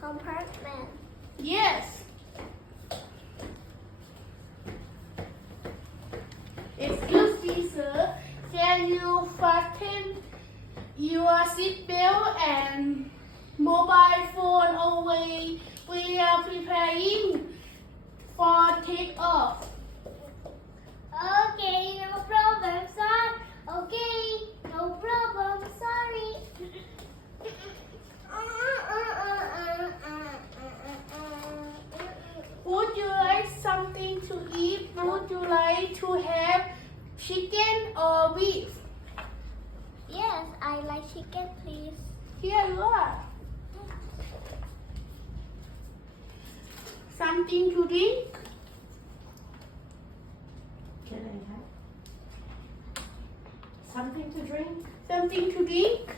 compartment. Yes. Excuse me, sir. Can you fasten your seatbelt and mobile phone away? We are preparing for takeoff. Okay, no problem, sir. Okay, no problem. Sorry. Would you like something to eat? Would you like to have chicken or beef? Yes, I like chicken, please. Here you are. Something to drink? Can I have something to drink? Something to drink?